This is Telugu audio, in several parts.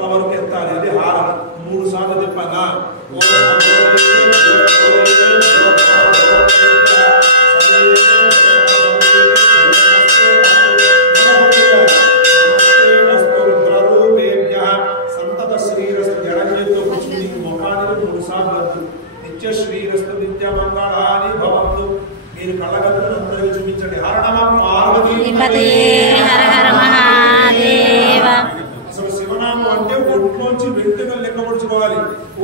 వరకు ఎత్తాలి. అది హారం 3 సార్లు తిప్పాలా. సంతత శ్రీరస్తు జడతో కూర్చుని ముఖానికి 3 సార్లు నిత్య శ్రీరస్తు నిత్య మంగళాని భవంతు. మీరు కళ్ళగత్తులు అందరికీ చూపించండి. హర నమ పార్వతీ హర హర మహాదేవ. అసలు శివనామం అంటే ఒట్లోంచి వెంటనే లెక్కపరుచుకోవాలి.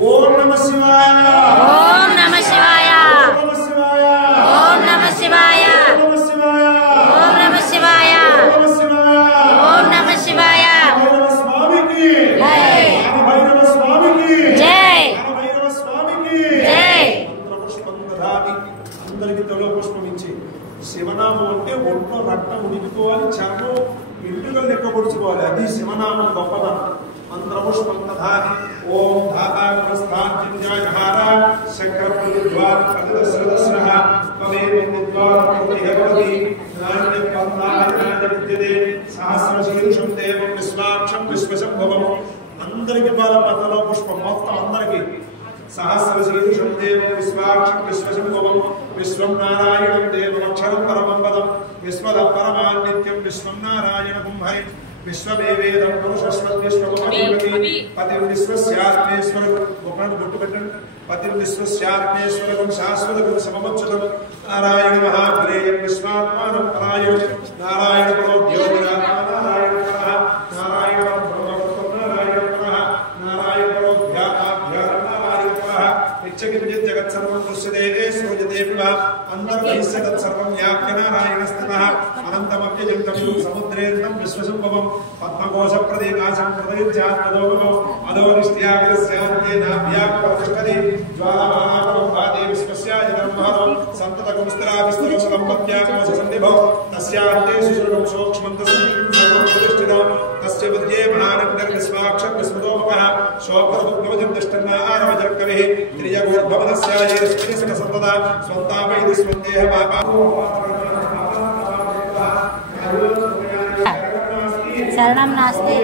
ఓం నమ శివాయ, ఓం నమ శివాయ, ఓం నమ శివాయ, ఓం నమ శివాయ, ఓం నమ శివాయ, ఓం నమ శివాయ, ఓం నమ శివాయ, ఓం నమ శివాయ. భైరవ స్వామికి జై, భైరవ స్వామికి జై, భైరవ స్వామికి జై. పుష్పం దధామి. అందరికి తలో పుష్పం ఇచ్చి శివనామం అంటే ఒంట్లో రక్తం ఉడికిపోవాలి, చర్మం ఇంటిలో లెక్కపరుచుకోవాలి. అది శివనామం గొప్పదనం. మంత్రపుష్పం దధామి. ఓం ధాతాగ్రస్తాంజన్యాయహార శంకరప్రతిద్వార ప్రతిదశ్రదశ్రః త్వమేవిద్వారప్రతిహవతి నాణ్యపన్నాయ విద్యతే సహస్రశీర్షం దేవం విశ్వాక్షం విశ్వశంభవం. అందరికి బాలపతలో పుష్పం మొత్తం అందరికి. సహస్రశీర్షం దేవం విశ్వాక్షం విశ్వశంభవం విశ్వం నారాయణం దేవమక్షరం పరమం పదం విశ్వద పరమాన్నిత్యం విశ్వం నారాయణం హరి విశ్వమేవేదం పురుషస్వద్విశ్వమపదేవతి పతిం విశ్వస్యాత్మేశ్వరం. ఒకనాడు గుర్తు పెట్టండి. పతిం విశ్వస్యాత్మేశ్వరం శాశ్వతం సమమచ్యుతం నారాయణ మహాగ్రేయం విశ్వాత్మానం పరాయణం నారాయణ పరో జ్యోతిరాత్మా నారాయణ పరః నారాయణ పరం బ్రహ్మతత్వం నారాయణ పరః నారాయణ పరో ధ్యానాధ్యానం నారాయణ పరః నిత్యకించిత్ జగత్సర్వం దృశ్యతే సృజతే పునః అంతర్బహిశ్చ తత్సర్వం వ్యాప్య నారాయణస్థితః అనంతమప్యజంతం సముద్రేర్ణం విశ్వసంభవం పద్మకోశ ప్రదేకాశం ప్రదయుజ్యాత్మదోగమో అధోనిష్ట్యావిదస్యాంతే నాభ్యాం ప్రతిష్ఠతి జ్వాలమానాపరం భాదే విశ్వస్యాజితం మహదో సంతతకం స్థిరావిస్తరం సంపత్యాకోశ సన్నిభో తస్యాంతే సుశృతం సూక్ష్మంతస్మిన్ సర్వం ప్రతిష్ఠితం తస్య బుద్ధే మహానందర్ విశ్వాక్షం విస్మృతోపః శోభరభుద్భవజం దిష్టన్నారవజర్కవిః త్రియగోద్భవనస్యాయేస్మిని సతసంతదా స్వంతాపైది స్వందేహ పాపా శరణం నాస్తి.